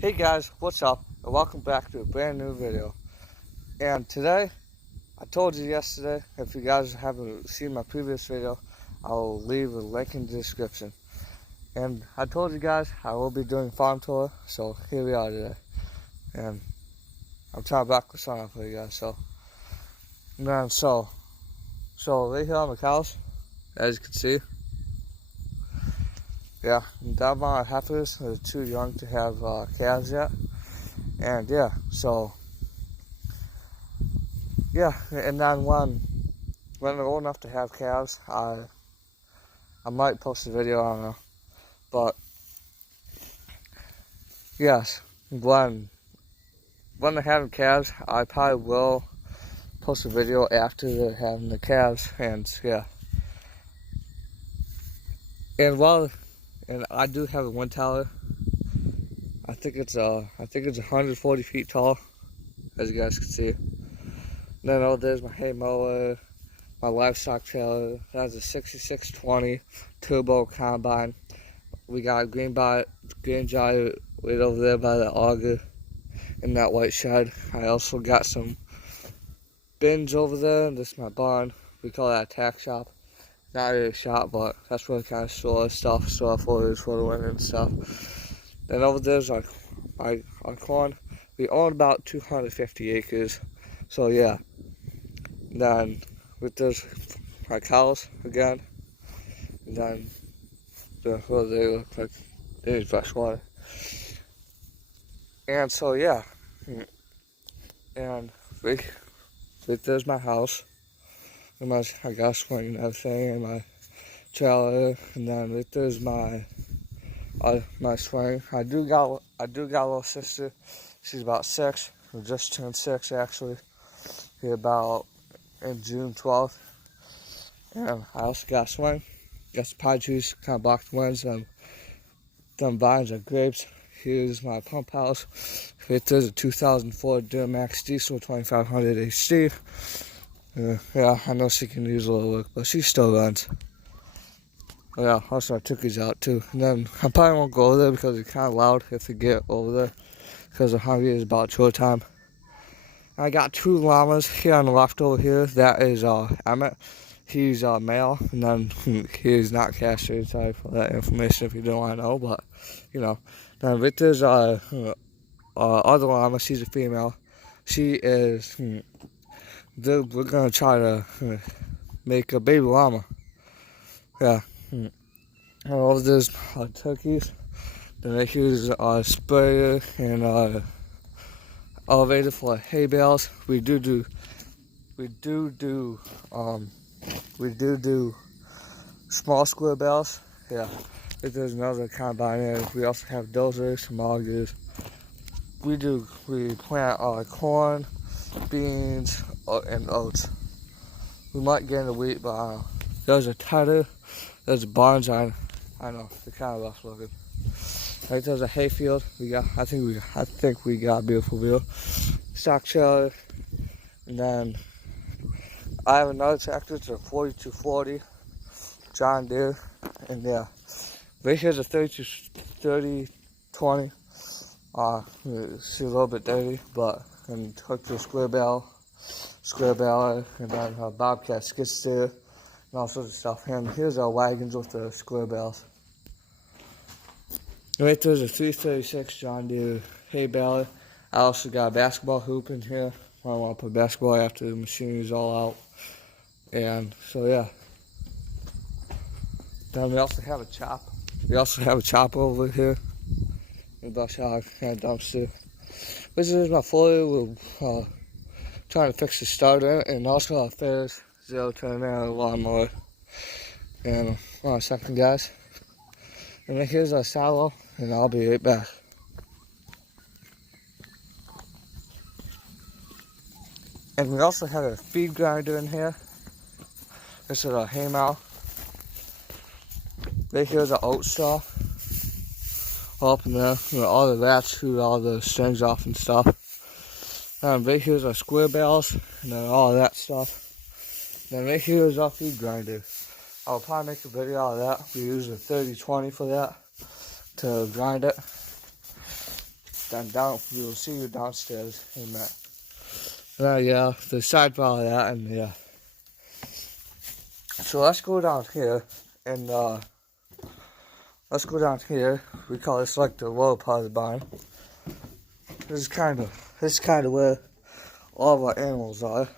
Hey guys, what's up? And welcome back to a brand new video. And today, I told you yesterday, if you guys haven't seen my previous video, I'll leave a link in the description. And I told you guys I will be doing farm tour, so here we are today. And I'm trying to back this on for you guys, so right here on the cows, as you can see. Yeah, and down by my heifers, they're too young to have calves yet. And yeah, and then when they're old enough to have calves, I might post a video, I don't know. But yes, when they're having calves, I probably will post a video after they're having the calves, and yeah. And I do have a wind tower. I think it's 140 feet tall, as you guys can see. And then there's my hay mower, my livestock trailer. That's a 6620 turbo combine. We got a green giant right over there by the auger in that white shed. I also got some bins over there. This is my barn. We call that a tack shop. Not really a shop, but that's where we kind of store stuff, store foliage for the winter and stuff. Then over there's our corn. We own about 250 acres. So yeah. Then with this, our cows again. And then they look like they need fresh water. And so yeah. And there's my house. And I got a swing and everything, and my trailer, and then there's my swing. I do got a little sister. She's about 6, or just turned 6 actually. Here about in June 12th. And I also got a swing. Got some pine trees, kind of block the winds. Them vines are grapes. Here's my pump house. There's a 2004 Duramax Diesel 2500 HD. Yeah, I know she can use a little work, but she still runs. But yeah, also our turkeys out too. And then I probably won't go over there because it's kind of loud if we get over there, because the hungry is about chore time. I got 2 llamas here on the left over here. That is Emmett. He's male, and then he is not castrated. Sorry for that information if you don't want to know, but you know. Then Victor's other llama. She's a female. She is. We're gonna try to make a baby llama. Yeah. Over there's turkeys. Then right here's a sprayer and elevator for hay bales. We do small square bales. Yeah. There's another combine there. We also have dozers, some augers. We plant corn, beans, and oats. We might get into wheat, but I don't know. There's a tedder. There's barns. I know they're kind of rough looking. Right there's a hayfield. I think we got a beautiful view. Stock trailer, and then I have another tractor. It's a 4240 John Deere, and yeah, right here's a 3020. She's a little bit dirty, but and hooked to a square baler, and then a bobcat skid steer, and all sorts of stuff. And here's our wagons with the square bales. Right there's a 336 John Deere hay baler. I also got a basketball hoop in here. I want to put basketball after the machinery is all out. And so yeah. Then we also have a chop. We also have a chopper over here. And brush hog and dumpster. This is my Florida. We're trying to fix the starter, and also a Ferris 0-turn and a lawnmower. And hold on a second, guys. And then here's our silo, and I'll be right back. And we also have a feed grinder in here. This is a hay mow. Right here's an oat straw. Up in there, all the rats shoot all the strings off and stuff. And right here's our square bales, and then all that stuff. Then right here is our feed grinder. I'll probably make a video out of that. We use a 30-20 for that to grind it. then down, we will see you downstairs in a minute. Yeah, the side bar of that, and yeah. So let's go down here, and let's go down here. We call this like the lower part of the barn. This is kind of where all of our animals are.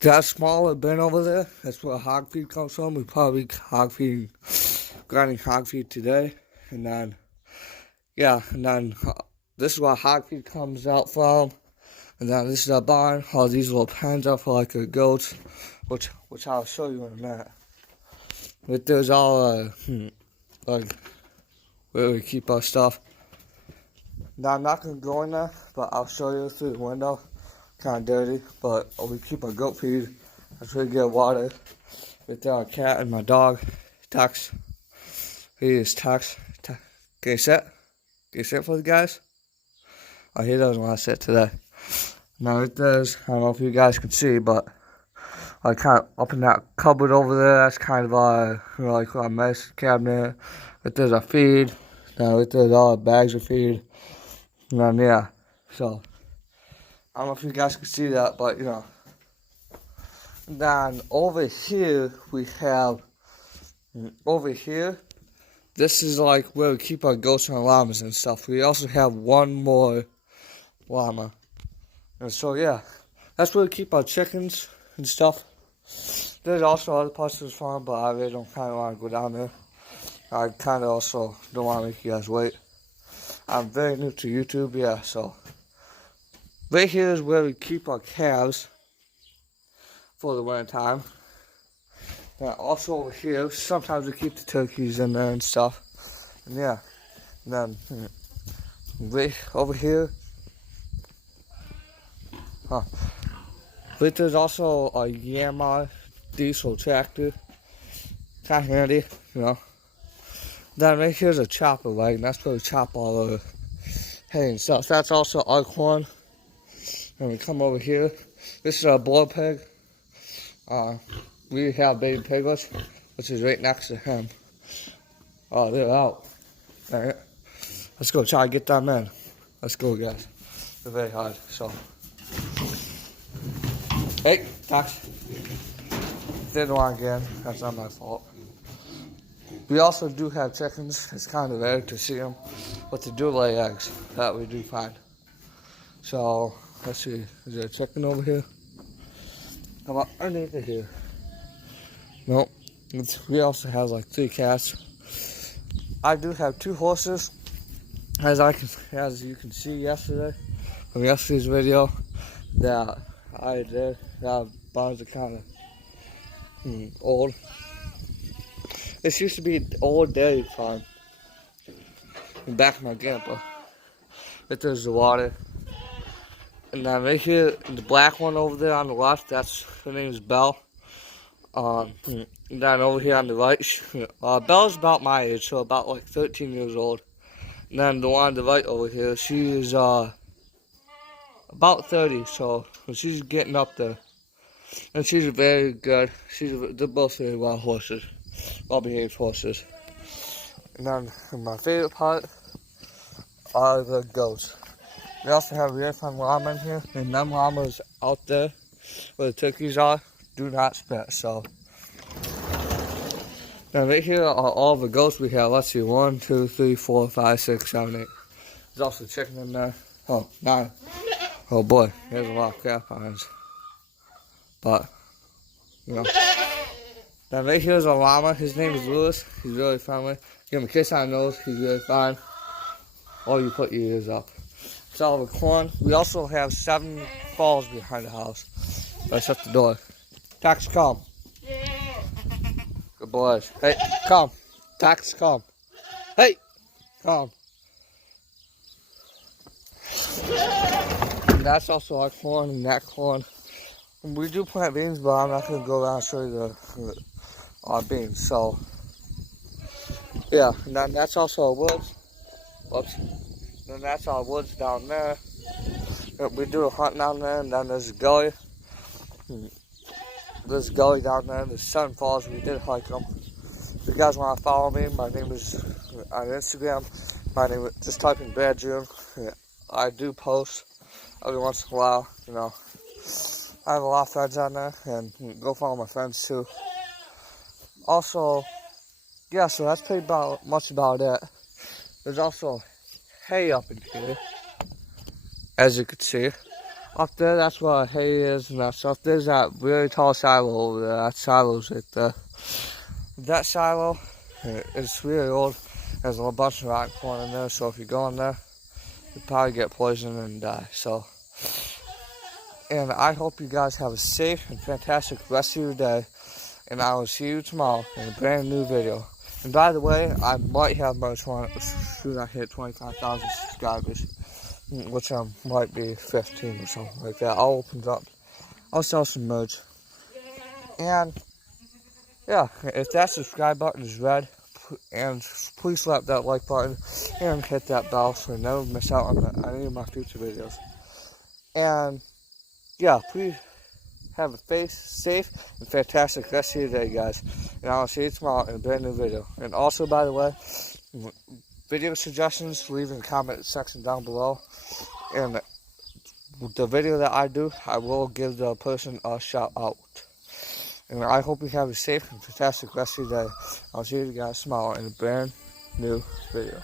That smaller bin over there, that's where hog feed comes from. We probably grinding hog feed today. And then, yeah, and then this is where hog feed comes out from. And then this is our barn. All these little pens are for like the goats, which I'll show you in a minute. But there's all, like, where we keep our stuff. Now, I'm not going to go in there, but I'll show you through the window. Kind of dirty, but we keep our goat feed. That's where we get water. Right there, our cat and my dog, Tex. He is Tex. Can you sit? Can you sit for the guys? Oh, he doesn't want to sit today. Now, right there's, I don't know if you guys can see, but I kind of up in that cupboard over there, that's kind of our, like our medicine cabinet. Right there's our feed. Now, right there's all our bags of feed. And then, yeah, so. I don't know if you guys can see that, but you know. Then over here we have, this is like where we keep our goats and llamas and stuff. We also have one more llama. And so yeah, that's where we keep our chickens and stuff. There's also other parts of the farm, but I really don't kind of want to go down there. I kind of also don't want to make you guys wait. I'm very new to YouTube, yeah, so. Right here is where we keep our calves for the winter time. And also over here, sometimes we keep the turkeys in there and stuff. And yeah, and then right over here, right there's also a Yamaha diesel tractor. Kind of handy, you know. Then right here's a chopper wagon. That's where we chop all the hay and stuff. That's also our corn. And we come over here. This is our boar pig. We have baby piglets, which is right next to him. Oh, they're out. Alright. Let's go try to get them in. Let's go, guys. They're very hard, so. Hey, Tox. Didn't want to get in. That's not my fault. We also do have chickens. It's kind of rare to see them, but they do lay eggs. That we do find. So, let's see. Is there a chicken over here? How about underneath it here? Nope. We also have like 3 cats. I do have 2 horses. As you can see yesterday, from yesterday's video, that I did. That barns are kind of old. This used to be an old dairy farm. Back of my grandpa. But there's the water. And then right here, the black one over there on the left, her name is Belle. And then over here on the right, Belle's about my age, so about like 13 years old. And then the one on the right over here, she is about 30, so she's getting up there. And she's very good. They're both very well horses, well-behaved horses. And then my favorite part are the goats. We also have a really fun llama in here, and them llamas out there where the turkeys are do not spit, so. Now right here are all the goats we have. Let's see, 1, 2, 3, 4, 5, 6, 7, 8. There's also chicken in there. Oh, 9. Oh boy, there's a lot of crap on us. But, you know. Now right here is a llama. His name is Lewis. He's really friendly. Give him a kiss on the nose. He's really fine. Or you put your ears up. It's all the corn. We also have 7 falls behind the house. Let's shut the door. Tax, come. Good boys. Hey, come. Tax, come. Hey, come. And that's also our corn and that corn. And we do plant beans, but I'm not going to go around and show you our beans. So, yeah. And then that's also our woods. Whoops. Then that's our woods down there. We do a hunt down there, and then there's a gully. There's a gully down there, and the Sun Falls. We did hike them. If you guys want to follow me, my name is on Instagram, my name. Just type in Bad June. I do post every once in a while. You know, I have a lot of friends on there, and go follow my friends too. Also, yeah. So that's pretty much about it. There's also hay up in here, as you can see. Up there, that's where hay is and that stuff. There's that really tall silo over there. That silo's right there. That silo is really old. There's a bunch of rotten corn in there, so if you go in there, you'll probably get poisoned and die. So, and I hope you guys have a safe and fantastic rest of your day. And I will see you tomorrow in a brand new video. And by the way, I might have merch on it soon. I hit 25,000 subscribers, which might be 15 or something like that. I'll open up. I'll sell some merch. And yeah, if that subscribe button is red, and please slap that like button and hit that bell so you never miss out on any of my future videos. And yeah, please have a safe and fantastic rest of your day, guys. And I'll see you tomorrow in a brand new video. And also, by the way, video suggestions, leave in the comment section down below. And the video that I do, I will give the person a shout out. And I hope you have a safe and fantastic rest of your day. I'll see you guys tomorrow in a brand new video.